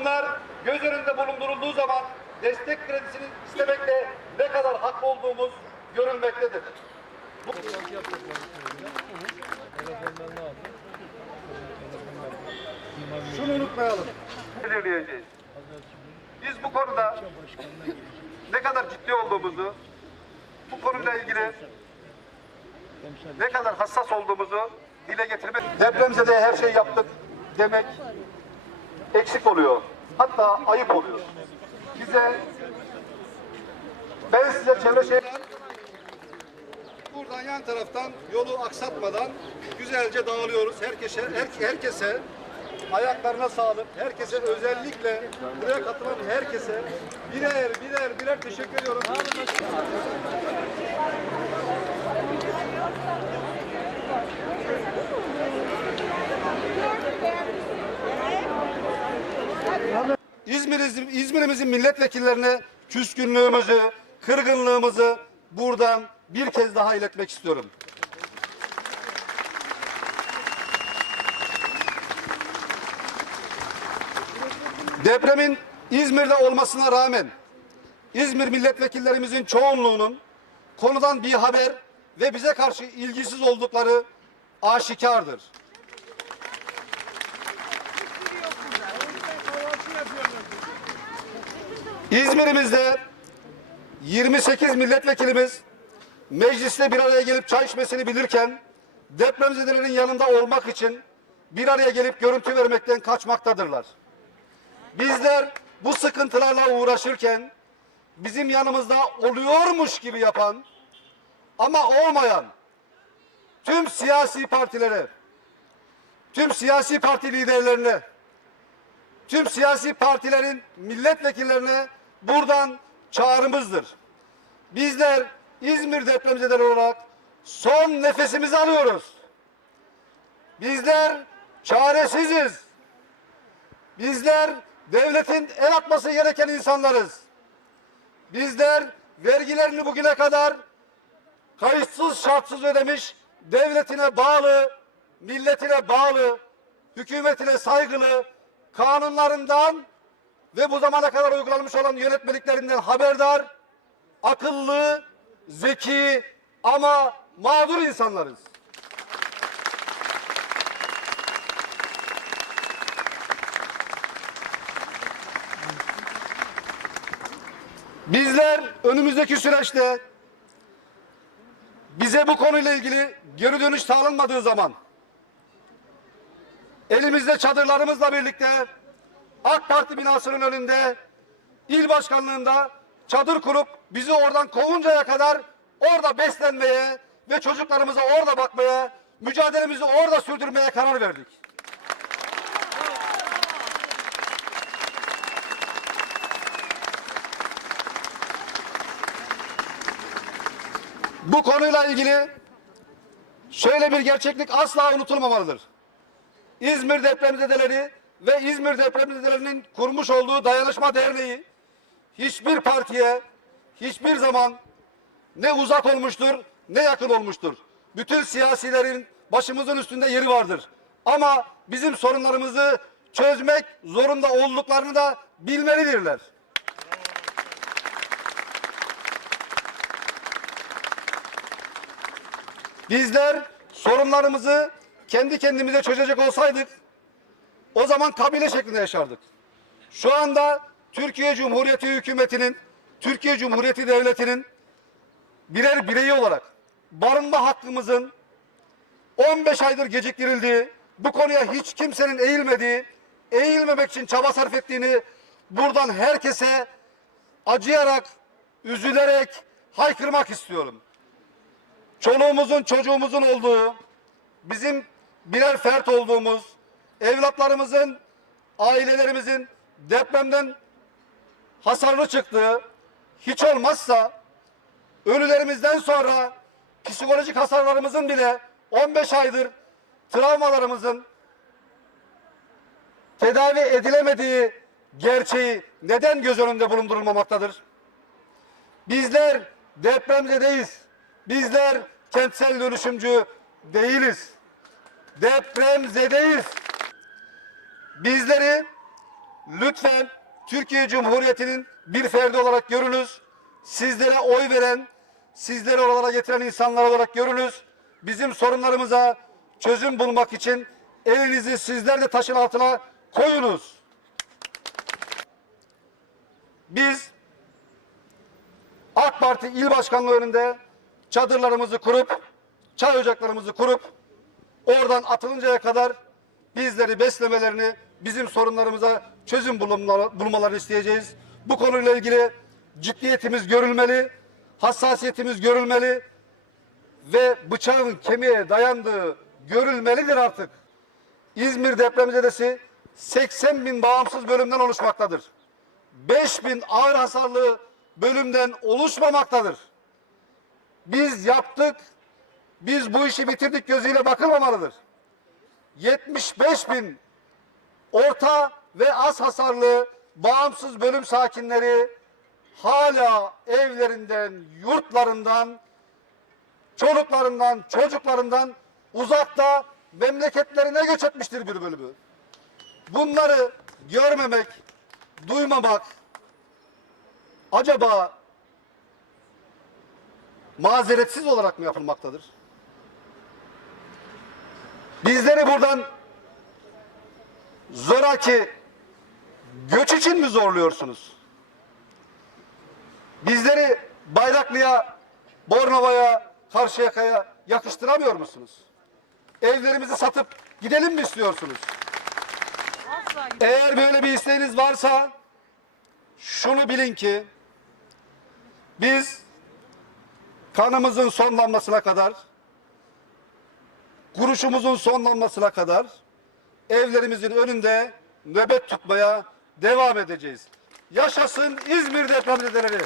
Bunlar göz önünde bulundurulduğu zaman destek kredisini istemekle ne kadar haklı olduğumuz görülmektedir. Bu şunu unutmayalım. Belirleyeceğiz. Biz bu konuda ne kadar ciddi olduğumuzu, bu konuyla ilgili ne kadar hassas olduğumuzu dile getirmek. Depremzede her şeyi yaptık demek eksik oluyor. Hatta ayıp oluyor. Bize ben size çevre şeyler buradan yan taraftan yolu aksatmadan güzelce dağılıyoruz. Herkese her, herkese ayaklarına sağlık. Herkese özellikle buraya katılan herkese birer birer birer teşekkür ediyorum. İzmir, İzmir'imizin milletvekillerine küskünlüğümüzü, kırgınlığımızı buradan bir kez daha iletmek istiyorum. Depremin İzmir'de olmasına rağmen İzmir milletvekillerimizin çoğunluğunun konudan bir haber ve bize karşı ilgisiz oldukları aşikardır. İzmir'imizde 28 milletvekilimiz mecliste bir araya gelip çay içmesini bilirken depremzedelerin yanında olmak için bir araya gelip görüntü vermekten kaçmaktadırlar. Bizler bu sıkıntılarla uğraşırken bizim yanımızda oluyormuş gibi yapan ama olmayan tüm siyasi partilere, tüm siyasi parti liderlerine, tüm siyasi partilerin milletvekillerine buradan çağrımızdır. Bizler İzmir depremzedeleri olarak son nefesimizi alıyoruz. Bizler çaresiziz. Bizler devletin el atması gereken insanlarız. Bizler vergilerini bugüne kadar kayıtsız şartsız ödemiş, devletine bağlı, milletine bağlı, hükümetine saygılı, kanunlarından ve bu zamana kadar uygulanmış olan yönetmeliklerinden haberdar, akıllı, zeki ama mağdur insanlarız. Bizler önümüzdeki süreçte bize bu konuyla ilgili geri dönüş sağlanmadığı zaman elimizde çadırlarımızla birlikte AK Parti binasının önünde il başkanlığında çadır kurup bizi oradan kovuncaya kadar orada beslenmeye ve çocuklarımıza orada bakmaya, mücadelemizi orada sürdürmeye karar verdik. Bu konuyla ilgili şöyle bir gerçeklik asla unutulmamalıdır. İzmir depremzedeleri ve İzmir depremzedelerinin kurmuş olduğu dayanışma derneği hiçbir partiye hiçbir zaman ne uzak olmuştur ne yakın olmuştur. Bütün siyasilerin başımızın üstünde yeri vardır. Ama bizim sorunlarımızı çözmek zorunda olduklarını da bilmelidirler. Bizler sorunlarımızı kendi kendimize çözecek olsaydık o zaman kabile şeklinde yaşardık. Şu anda Türkiye Cumhuriyeti hükümetinin, Türkiye Cumhuriyeti devletinin birer bireyi olarak barınma hakkımızın 15 aydır geciktirildiği, bu konuya hiç kimsenin eğilmediği, eğilmemek için çaba sarf ettiğini buradan herkese acıyarak, üzülerek haykırmak istiyorum. Çoluğumuzun, çocuğumuzun olduğu, bizim birer fert olduğumuz, evlatlarımızın, ailelerimizin depremden hasarlı çıktığı, hiç olmazsa ölülerimizden sonra psikolojik hasarlarımızın bile 15 aydır travmalarımızın tedavi edilemediği gerçeği neden göz önünde bulundurulmamaktadır? Bizler depremzedeyiz. Bizler kentsel dönüşümcü değiliz. Depremzedeyiz. Bizleri lütfen Türkiye Cumhuriyeti'nin bir ferdi olarak görünüz. Sizlere oy veren, sizleri oralara getiren insanlar olarak görünüz. Bizim sorunlarımıza çözüm bulmak için elinizi sizler de taşın altına koyunuz. Biz AK Parti il başkanlığı önünde çadırlarımızı kurup, çay ocaklarımızı kurup, oradan atılıncaya kadar bizleri beslemelerini, bizim sorunlarımıza çözüm bulmalarını isteyeceğiz. Bu konuyla ilgili ciddiyetimiz görülmeli, hassasiyetimiz görülmeli ve bıçağın kemiğe dayandığı görülmelidir artık. İzmir depremzedesi 80 bin bağımsız bölümden oluşmaktadır. 5 bin ağır hasarlı bölümden oluşmamaktadır. Biz yaptık, biz bu işi bitirdik gözüyle bakılmamalıdır. 75 bin orta ve az hasarlı bağımsız bölüm sakinleri hala evlerinden, yurtlarından, çoluklarından, çocuklarından uzakta memleketlerine göç etmiştir bir bölümü. Bunları görmemek, duymamak acaba mazeretsiz olarak mı yapılmaktadır? Bizleri buradan zoraki göç için mi zorluyorsunuz? Bizleri Bayraklı'ya, Bornova'ya, Karşıyaka'ya yakıştıramıyor musunuz? Evlerimizi satıp gidelim mi istiyorsunuz? Eğer böyle bir isteğiniz varsa şunu bilin ki biz kanımızın son damlasına kadar kuruşumuzun son damlasına kadar evlerimizin önünde nöbet tutmaya devam edeceğiz. Yaşasın İzmir depremzedeleri.